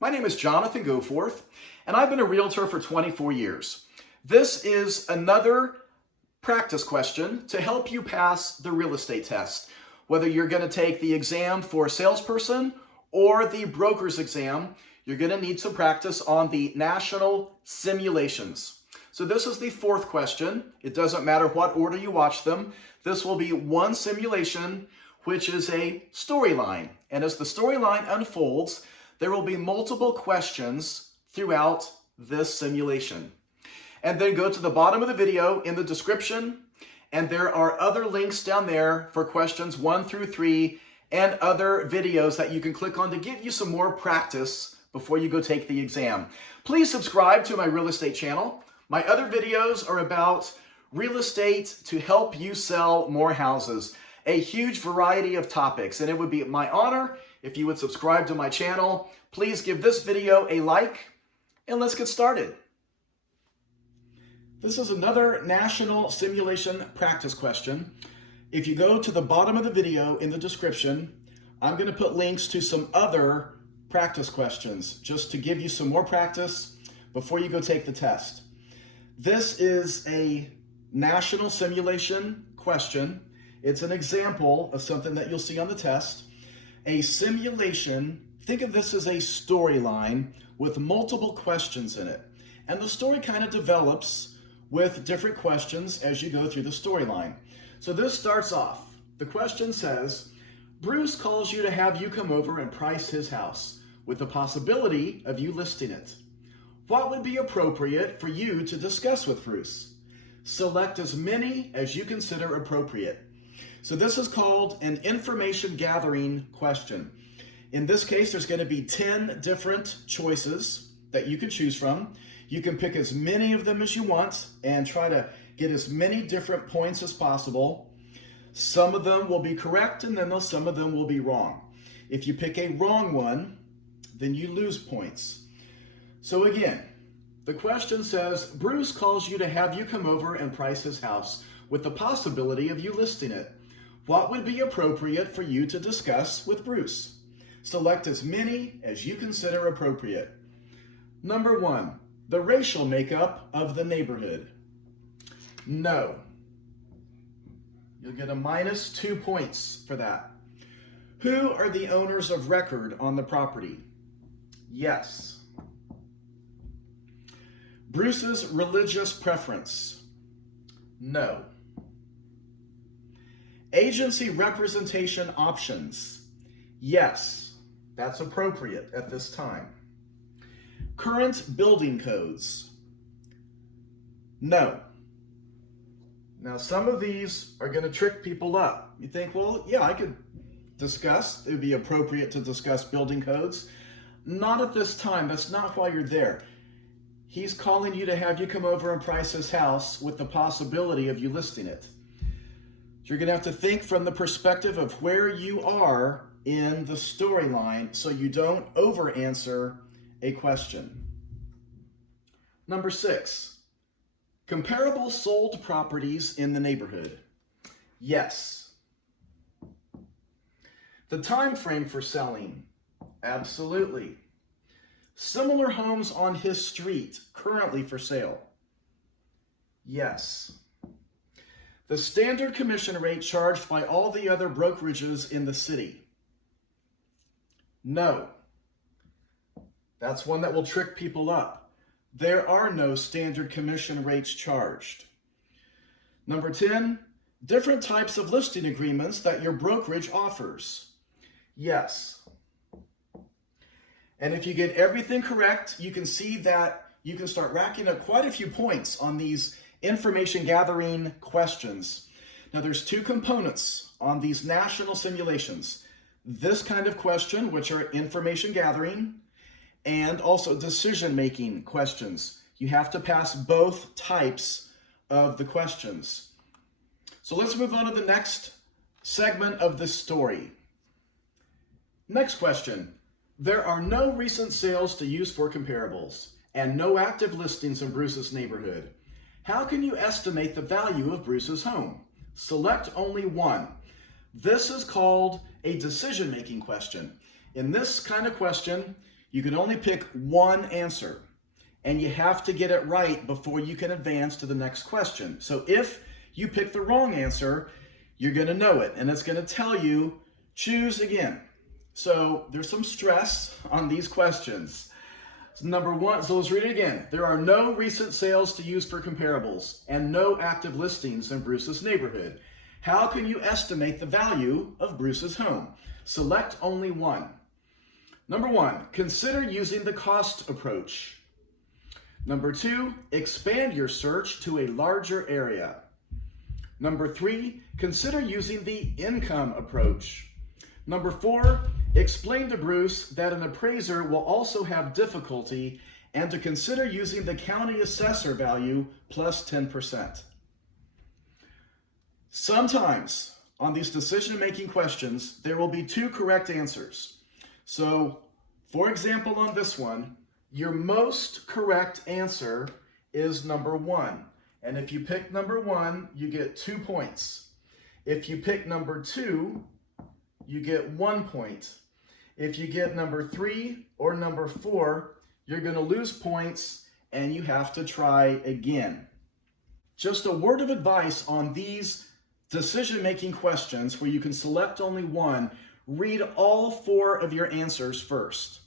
My name is Jonathan Goforth, and I've been a realtor for 24 years. This is another practice question to help you pass the real estate test, whether you're going to take the exam for a salesperson or the broker's exam. You're going to need some practice on the national simulations. So this is the fourth question. It doesn't matter what order you watch them. This will be one simulation, which is a storyline. And as the storyline unfolds, there will be multiple questions throughout this simulation. And then go to the bottom of the video in the description, and there are other links down there for questions 1 through 3 and other videos that you can click on to give you some more practice before you go take the exam. Please subscribe to my real estate channel. My other videos are about real estate to help you sell more houses. A huge variety of topics, and it would be my honor if you would subscribe to my channel. Please give this video a like, and let's get started. This is another national simulation practice question. If you go to the bottom of the video in the description, I'm going to put links to some other practice questions just to give you some more practice before you go take the test. This is a national simulation question. It's an example of something that you'll see on the test. A simulation, think of this as a storyline with multiple questions in it. And the story kind of develops with different questions as you go through the storyline. So this starts off. The question says, Bruce calls you to have you come over and price his house with the possibility of you listing it. What would be appropriate for you to discuss with Bruce? Select as many as you consider appropriate. So this is called an information gathering question. In this case, there's going to be 10 different choices that you can choose from. You can pick as many of them as you want and try to get as many different points as possible. Some of them will be correct, and then some of them will be wrong. If you pick a wrong one, then you lose points. So again, the question says, Bruce calls you to have you come over and price his house with the possibility of you listing it. What would be appropriate for you to discuss with Bruce? Select as many as you consider appropriate. Number 1, the racial makeup of the neighborhood. No. You'll get a -2 points for that. Who are the owners of record on the property? Yes. Bruce's religious preference. No. Agency representation options. Yes, that's appropriate at this time. Current building codes. No. Now, some of these are going to trick people up. You think, well, yeah, I could discuss. It would be appropriate to discuss building codes. Not at this time. That's not why you're there. He's calling you to have you come over and price his house with the possibility of you listing it. You're going to have to think from the perspective of where you are in the storyline so you don't over-answer a question. Number 6, comparable sold properties in the neighborhood. Yes. The time frame for selling. Absolutely. Similar homes on his street currently for sale. Yes. The standard commission rate charged by all the other brokerages in the city. No. That's one that will trick people up. There are no standard commission rates charged. Number 10, different types of listing agreements that your brokerage offers. Yes. And if you get everything correct, you can see that you can start racking up quite a few points on these information gathering questions. Now there's 2 components on these national simulations. This kind of question, which are information gathering, and also decision-making questions. You have to pass both types of the questions. So let's move on to the next segment of this story. Next question. There are no recent sales to use for comparables and no active listings in Bruce's neighborhood. How can you estimate the value of Bruce's home? Select only one. This is called a decision-making question. In this kind of question, You can only pick one answer, and you have to get it right before you can advance to the next question. So if you pick the wrong answer, you're going to know it, and it's going to tell you, choose again. So there's some stress on these questions. So number one, so let's read it again. There are no recent sales to use for comparables and no active listings in Bruce's neighborhood. How can you estimate the value of Bruce's home? Select only one. Number one, consider using the cost approach. Number two, expand your search to a larger area. Number three, consider using the income approach. Number four, explain to Bruce that an appraiser will also have difficulty and to consider using the county assessor value plus 10%. Sometimes on these decision-making questions, there will be two correct answers. So, for example, on this one, your most correct answer is number one. And if you pick number one, you get 2 points. If you pick number two, you get 1 point. If you get number three or number four, you're going to lose points and you have to try again. Just a word of advice on these decision-making questions where you can select only one. Read all 4 of your answers first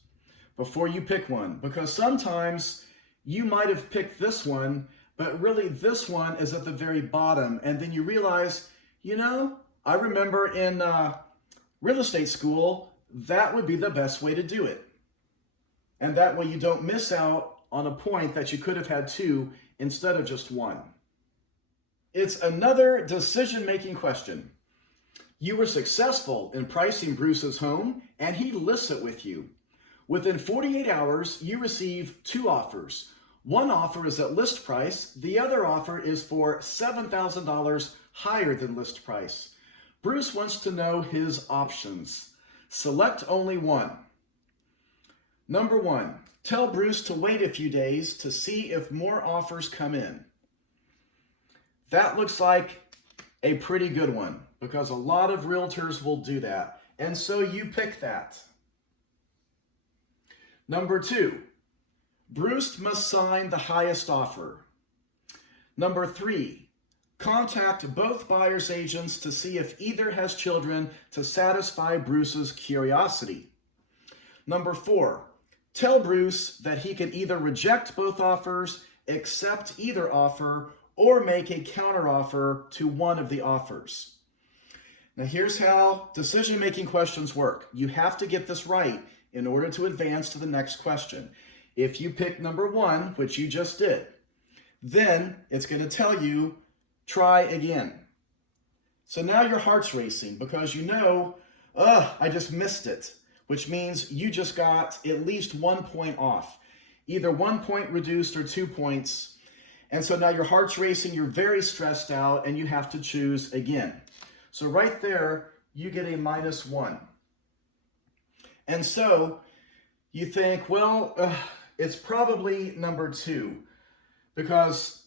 before you pick one, because sometimes you might have picked this one, but really this one is at the very bottom, and then you realize, you know, I remember in real estate school, that would be the best way to do it. And that way you don't miss out on a point that you could have had 2 instead of just 1. It's another decision-making question. You were successful in pricing Bruce's home, and he lists it with you. Within 48 hours, you receive 2 offers. One offer is at list price. The other offer is for $7,000 higher than list price. Bruce wants to know his options. Select only one. Number 1, tell Bruce to wait a few days to see if more offers come in. That looks like a pretty good one because a lot of realtors will do that. And so you pick that. Number 2, Bruce must sign the highest offer. Number 3, contact both buyer's agents to see if either has children to satisfy Bruce's curiosity. Number 4, tell Bruce that he can either reject both offers, accept either offer, or make a counteroffer to one of the offers. Now here's how decision-making questions work. You have to get this right in order to advance to the next question. If you pick number 1, which you just did, then it's going to tell you, try again. So now your heart's racing because you know, I just missed it, which means you just got at least 1 point off, either 1 point reduced or 2 points. And so now your heart's racing, you're very stressed out, and you have to choose again. So right there, you get a -1. And so you think, well, it's probably number 2 because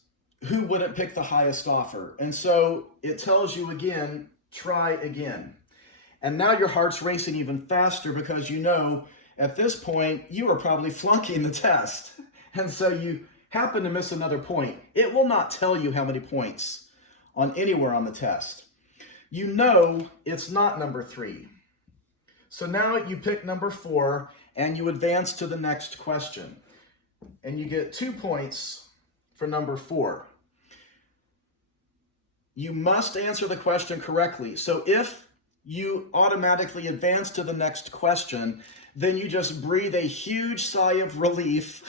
who wouldn't pick the highest offer? And so it tells you again, try again. And now your heart's racing even faster because you know at this point you are probably flunking the test. And so you happen to miss another point. It will not tell you how many points on anywhere on the test. You know it's not number 3. So now you pick number 4 and you advance to the next question. And you get 2 points for number 4. You must answer the question correctly. So if you automatically advance to the next question, then you just breathe a huge sigh of relief,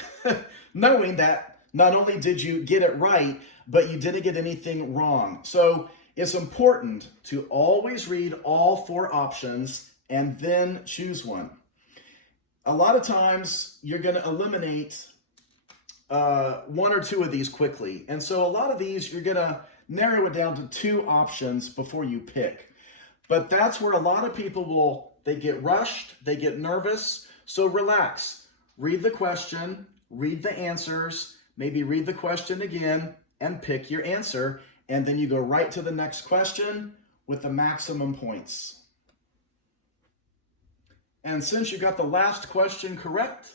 knowing that not only did you get it right, but you didn't get anything wrong. So it's important to always read all 4 options and then choose one. A lot of times you're going to eliminate 1 or 2 of these quickly. And so a lot of these, you're going to narrow it down to 2 options before you pick. But that's where a lot of people they get rushed, they get nervous. So relax, read the question, read the answers, maybe read the question again and pick your answer. And then you go right to the next question with the maximum points. And since you got the last question correct,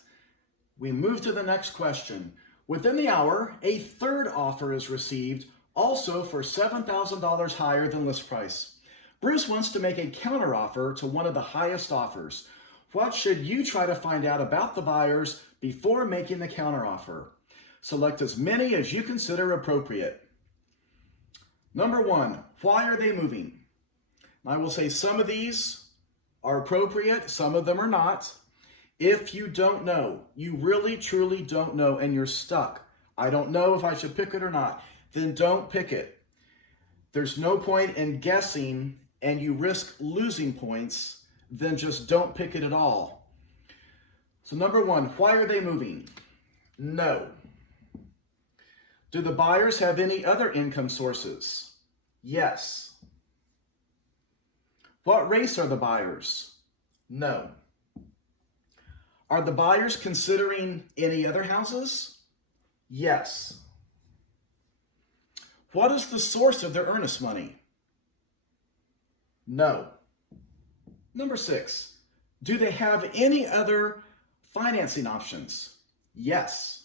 we move to the next question. Within the hour, a third offer is received, also for $7,000 higher than list price. Bruce wants to make a counteroffer to one of the highest offers. What should you try to find out about the buyers before making the counteroffer? Select as many as you consider appropriate. Number 1, why are they moving? I will say some of these are appropriate, some of them are not. If you don't know, you really truly don't know, and you're stuck, I don't know if I should pick it or not, then don't pick it. There's no point in guessing and you risk losing points, then just don't pick it at all. So number 1, why are they moving? No. Do the buyers have any other income sources? Yes. What race are the buyers? No. Are the buyers considering any other houses? Yes. What is the source of their earnest money? No. Number 6, do they have any other financing options? Yes.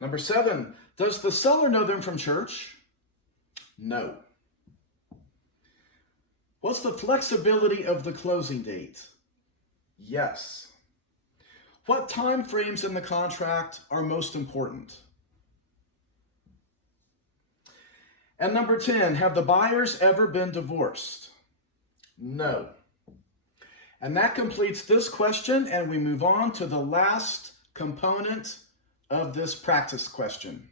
Number 7, does the seller know them from church? No. What's the flexibility of the closing date? Yes. What time frames in the contract are most important? And number 10, have the buyers ever been divorced? No. And that completes this question, and we move on to the last component of this practice question.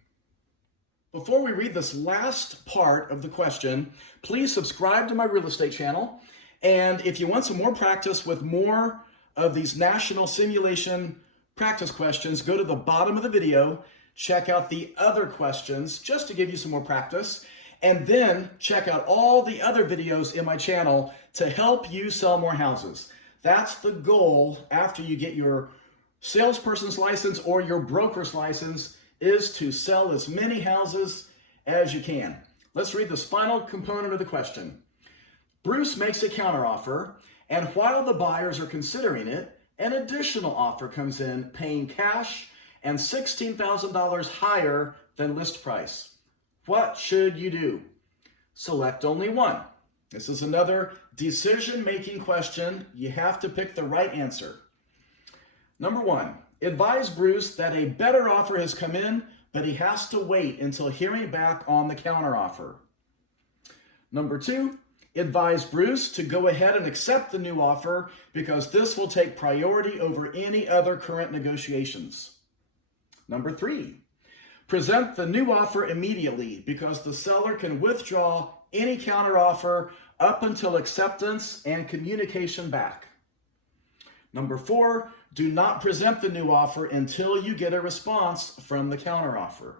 Before we read this last part of the question, please subscribe to my real estate channel. And if you want some more practice with more of these national simulation practice questions, go to the bottom of the video, check out the other questions just to give you some more practice, and then check out all the other videos in my channel to help you sell more houses. That's the goal after you get your salesperson's license or your broker's license, is to sell as many houses as you can. Let's read this final component of the question. Bruce makes a counteroffer, and while the buyers are considering it, an additional offer comes in paying cash and $16,000 higher than list price. What should you do? Select only one. This is another decision-making question. You have to pick the right answer. Number 1, advise Bruce that a better offer has come in, but he has to wait until hearing back on the counteroffer. Number 2, advise Bruce to go ahead and accept the new offer because this will take priority over any other current negotiations. Number 3, present the new offer immediately because the seller can withdraw any counteroffer up until acceptance and communication back. Number 4, do not present the new offer until you get a response from the counteroffer.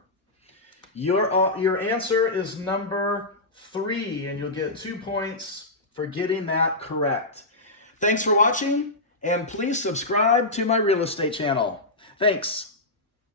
Your answer is number 3, and you'll get 2 points for getting that correct. Thanks for watching, and please subscribe to my real estate channel. Thanks.